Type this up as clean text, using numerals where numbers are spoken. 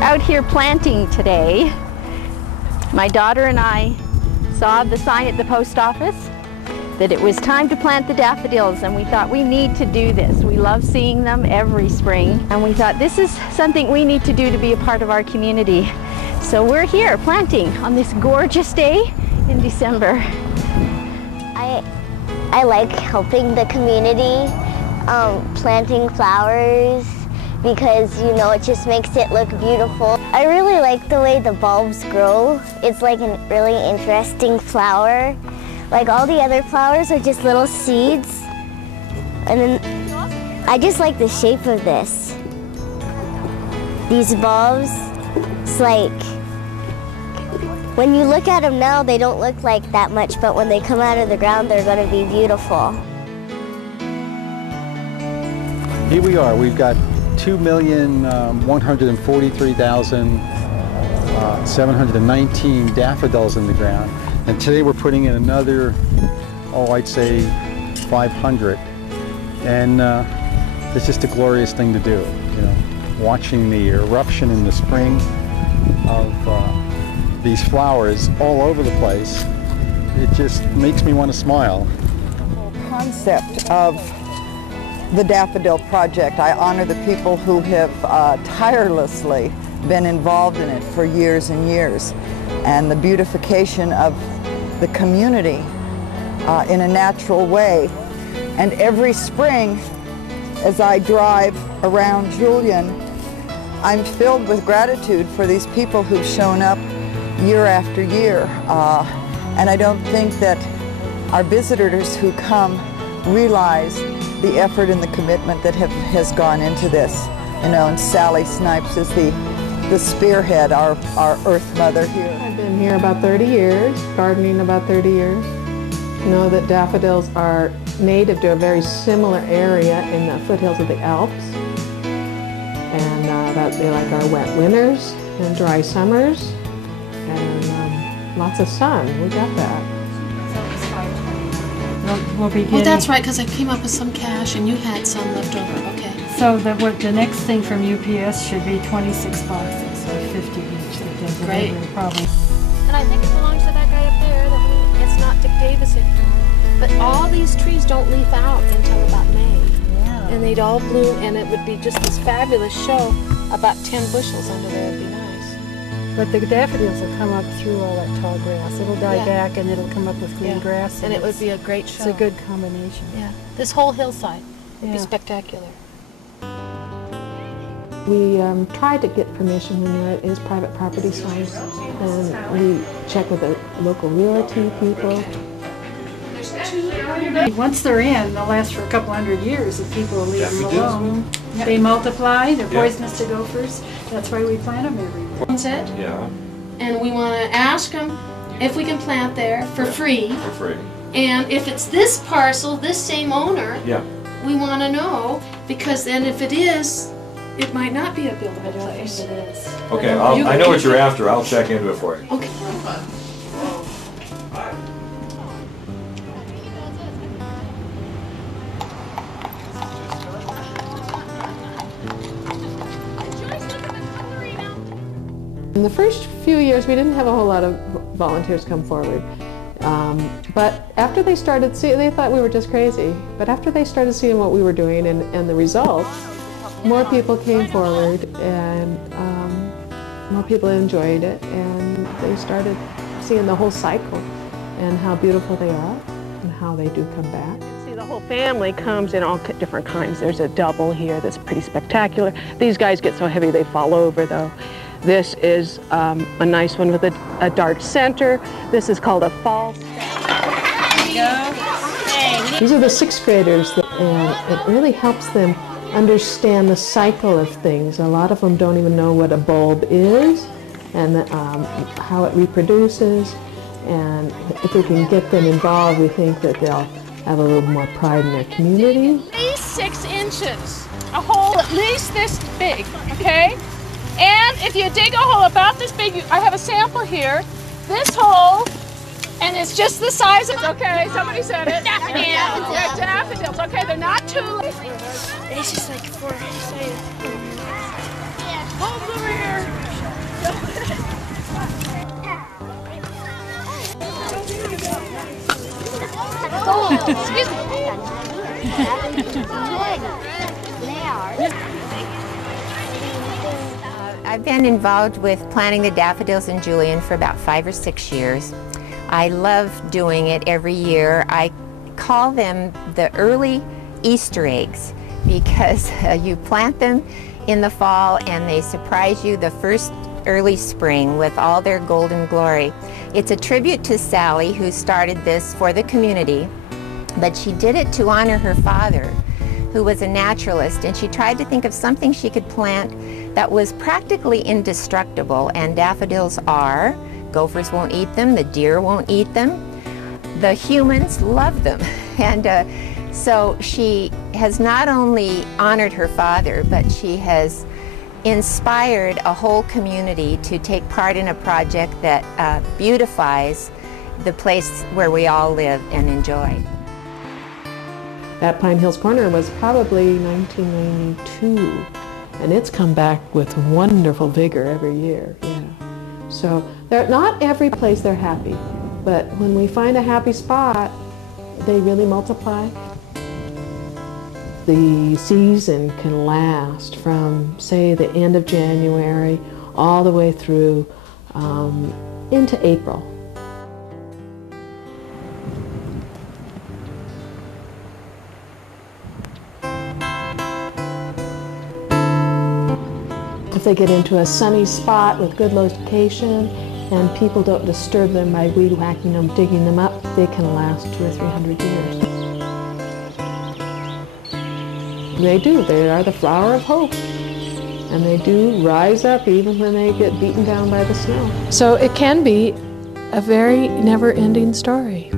out here planting today. My daughter and I saw the sign at the post office that it was time to plant the daffodils, and we thought we need to do this. We love seeing them every spring, and we thought this is something we need to do to be a part of our community. So we're here planting on this gorgeous day in December. I like helping the community, planting flowers, because, you know, it just makes it look beautiful. I really like the way the bulbs grow. It's like a really interesting flower. Like all the other flowers are just little seeds. And then I just like the shape of this. These bulbs, it's like, when you look at them now, they don't look like that much, but when they come out of the ground, they're going to be beautiful. Here we are. We've got 2,143,719 daffodils in the ground. And today we're putting in another, I'd say 500. And it's just a glorious thing to do, you know, watching the eruption in the spring of these flowers all over the place. It just makes me want to smile. The whole concept of the Daffodil Project, I honor the people who have tirelessly been involved in it for years and years, and the beautification of the community in a natural way. And every spring, as I drive around Julian, I'm filled with gratitude for these people who've shown up year after year. And I don't think that our visitors who come realize the effort and the commitment that has gone into this. You know, and Sally Snipes is the spearhead, our Earth Mother here. I've been here about 30 years, gardening about 30 years. You know that daffodils are native to a very similar area in the foothills of the Alps. And that they like our wet winters and dry summers and lots of sun. We got that. Well, that's right, because I came up with some cash and you had some left over. Okay. So the next thing from UPS should be 26 boxes, so 50 each. That Great. Probably. And I think it belongs to that guy up there. It's not Dick Davis anymore. But all these trees don't leaf out until about May. Yeah. And they'd all bloom, and it would be just this fabulous show. About 10 bushels under there would be nice. But the daffodils will come up through all that tall grass. It'll die back and it'll come up with green grass. And it would be a great show. It's a good combination. Yeah. This whole hillside would be spectacular. We tried to get permission when there is private property signs, and we check with the local realty people. Once they're in, they'll last for a couple hundred years if people leave them alone. They multiply, they're poisonous to gophers. That's why we plant them every year. That's it. Yeah. And we want to ask them if we can plant there for free. For free. And if it's this parcel, this same owner, we want to know, because then if it is, it might not be a buildable place. Okay, I know what you're after. I'll check into it for you. Okay. In the first few years, we didn't have a whole lot of volunteers come forward. But after they started seeing, they thought we were just crazy. But after they started seeing what we were doing and the results, more people came forward, and more people enjoyed it, and they started seeing the whole cycle and how beautiful they are and how they do come back. See, the whole family comes in all different kinds. There's a double here that's pretty spectacular. These guys get so heavy they fall over, though. This is a nice one with a dark center. This is called a false. These are the sixth graders, and it really helps them understand the cycle of things. A lot of them don't even know what a bulb is and how it reproduces. And if we can get them involved, we think that they'll have a little more pride in their community. At least 6 inches, a hole at least this big, okay? And if you dig a hole about this big, I have a sample here, this hole, and it's just the size of, okay, somebody said it. Daffodils. Yeah, daffodils, okay, they're not tulips. It's just like 4 inches. Bulbs over here. Excuse me. I've been involved with planting the daffodils in Julian for about 5 or 6 years. I love doing it every year. I call them the early Easter eggs because you plant them in the fall and they surprise you the first early spring with all their golden glory. It's a tribute to Sally, who started this for the community, but she did it to honor her father, who was a naturalist, and she tried to think of something she could plant that was practically indestructible, and daffodils are. Gophers won't eat them, the deer won't eat them, the humans love them. And so she has not only honored her father, but she has inspired a whole community to take part in a project that beautifies the place where we all live and enjoy. That Pine Hills Corner was probably 1992, and it's come back with wonderful vigor every year. Yeah. So not every place they're happy, but when we find a happy spot, they really multiply. The season can last from, say, the end of January all the way through into April. If they get into a sunny spot with good location and people don't disturb them by weed whacking them, digging them up, they can last 200 or 300 years. They do. They are the flower of hope. And they do rise up even when they get beaten down by the snow. So it can be a very never-ending story.